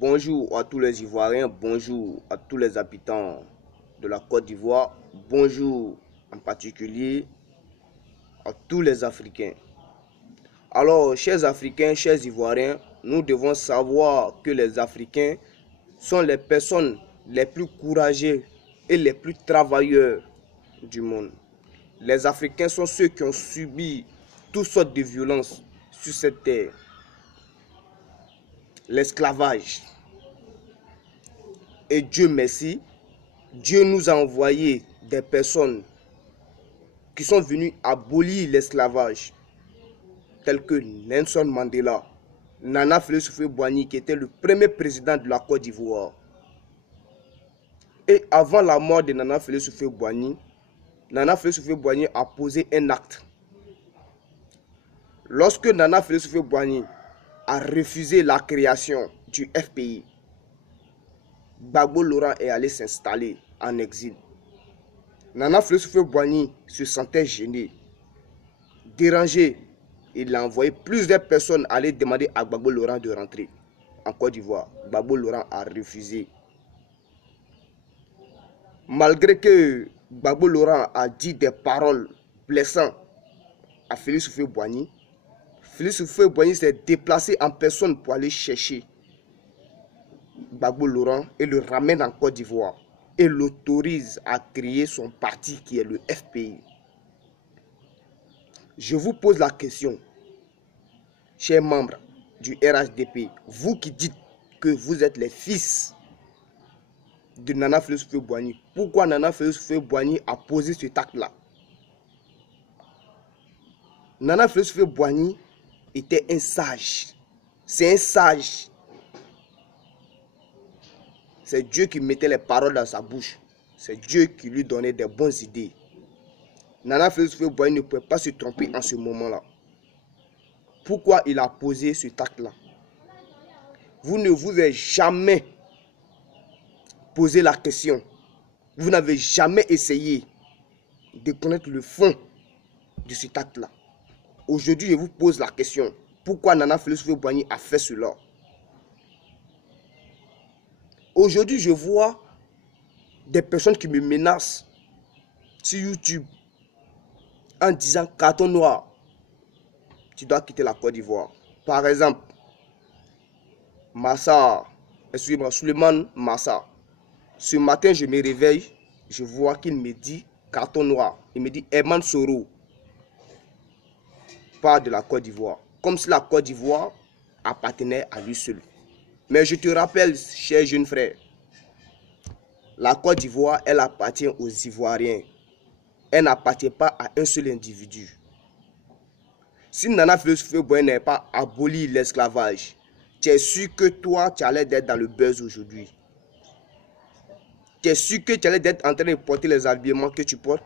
Bonjour à tous les Ivoiriens, bonjour à tous les habitants de la Côte d'Ivoire, bonjour en particulier à tous les Africains. Alors, chers Africains, chers Ivoiriens, nous devons savoir que les Africains sont les personnes les plus courageuses et les plus travailleurs du monde. Les Africains sont ceux qui ont subi toutes sortes de violences sur cette terre. L'esclavage. Et Dieu merci, Dieu nous a envoyé des personnes qui sont venues abolir l'esclavage, tels que Nelson Mandela, Nana Félix-Houphouët-Boigny, qui était le premier président de la Côte d'Ivoire. Et avant la mort de Nana Félix-Houphouët-Boigny, Nana Félix-Houphouët-Boigny a posé un acte. Lorsque Nana Félix-Houphouët-Boigny a refusé la création du FPI, Gbagbo Laurent est allé s'installer en exil. Nana Félix-Houphouët-Boigny se sentait gêné, dérangé. Il a envoyé plusieurs personnes aller demander à Gbagbo Laurent de rentrer en Côte d'Ivoire. Gbagbo Laurent a refusé. Malgré que Gbagbo Laurent a dit des paroles blessantes à Félix Houphouët-Boigny, Félix Houphouët-Boigny s'est déplacé en personne pour aller chercher Gbagbo Laurent et le ramène en Côte d'Ivoire et l'autorise à créer son parti qui est le FPI. Je vous pose la question, chers membres du RHDP, vous qui dites que vous êtes les fils de Nana Félix-Houphouët-Boigny, pourquoi Nana Félix-Houphouët-Boigny a posé cet acte-là? Nana Félix-Houphouët-Boigny était un sage. C'est un sage. C'est Dieu qui mettait les paroles dans sa bouche. C'est Dieu qui lui donnait des bonnes idées. Nana Félix-Houphouët-Boigny ne pouvait pas se tromper en ce moment-là. Pourquoi il a posé cet acte-là? Vous ne vous êtes jamais posé la question. Vous n'avez jamais essayé de connaître le fond de cet acte-là. Aujourd'hui, je vous pose la question. Pourquoi Nana Félix-Houphouët-Boigny a fait cela? Aujourd'hui, je vois des personnes qui me menacent sur YouTube en disant « Carton noir, tu dois quitter la Côte d'Ivoire ». Par exemple, Massa, excusez-moi, Suleiman Massa. Ce matin, je me réveille, je vois qu'il me dit « Carton noir ». Il me dit « Herman Soro part de la Côte d'Ivoire ». Comme si la Côte d'Ivoire appartenait à lui seul. Mais je te rappelle, cher jeune frère, la Côte d'Ivoire, elle appartient aux Ivoiriens. Elle n'appartient pas à un seul individu. Si Nana Félix-Houphouët-Boigny n'avait pas aboli l'esclavage, tu es sûr que toi, tu allais être dans le buzz aujourd'hui. Tu es sûr que tu allais être en train de porter les habillements que tu portes.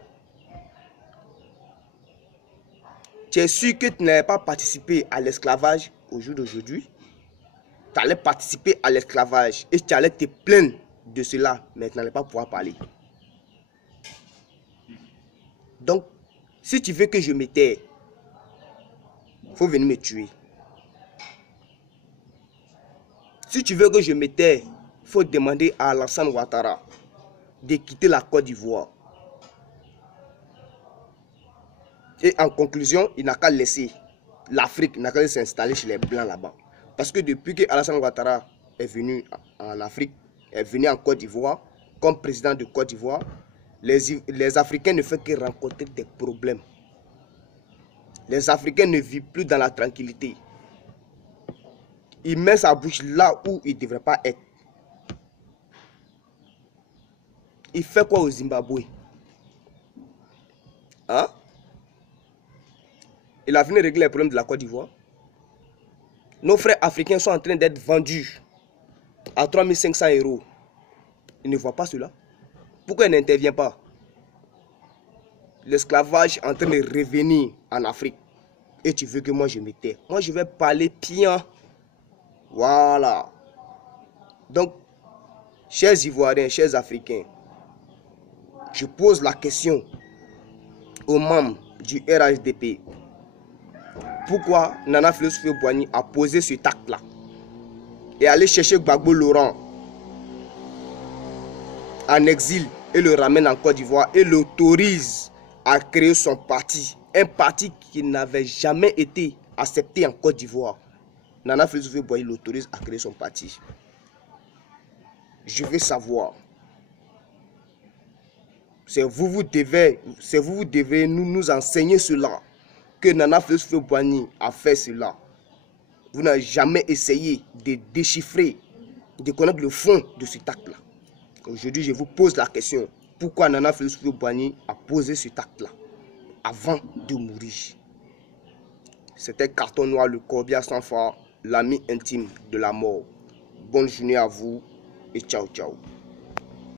Tu es sûr que tu n'avais pas participé à l'esclavage au jour d'aujourd'hui. Tu allais participer à l'esclavage et tu allais te plaindre de cela, mais tu n'allais pas pouvoir parler. Donc, si tu veux que je me taise, il faut venir me tuer. Si tu veux que je me taise, il faut demander à Alassane Ouattara de quitter la Côte d'Ivoire. Et en conclusion, il n'a qu'à laisser l'Afrique, n'a qu'à s'installer chez les Blancs là-bas. Parce que depuis que Alassane Ouattara est venu en Afrique, est venu en Côte d'Ivoire, comme président de Côte d'Ivoire, les Africains ne font que rencontrer des problèmes. Les Africains ne vivent plus dans la tranquillité. Il met sa bouche là où il ne devrait pas être. Il fait quoi au Zimbabwe? Hein? Il a venu régler les problèmes de la Côte d'Ivoire. Nos frères africains sont en train d'être vendus à 3500 €. Il ne voit pas cela. Pourquoi il n'intervient pas? L'esclavage est en train de revenir en Afrique. Et tu veux que moi je me taise? Moi je vais parler bien. Voilà. Donc, chers Ivoiriens, chers Africains, je pose la question aux membres du RHDP. Pourquoi Nana Félix-Houphouët-Boigny a posé cet acte-là? et aller chercher Gbagbo Laurent en exil et le ramène en Côte d'Ivoire et l'autorise à créer son parti. Un parti qui n'avait jamais été accepté en Côte d'Ivoire. Nana Félix Houphouët-Boigny l'autorise à créer son parti. Je veux savoir. C'est vous devez nous enseigner cela. Que Nana Félix Houphouët-Boigny a fait cela. Vous n'avez jamais essayé de déchiffrer, de connaître le fond de cet acte-là. Aujourd'hui, je vous pose la question. Pourquoi Nana Félix Houphouët-Boigny a posé cet acte-là avant de mourir? C'était Carton Noir, le corbillard sans phare, l'ami intime de la mort. Bonne journée à vous et ciao ciao.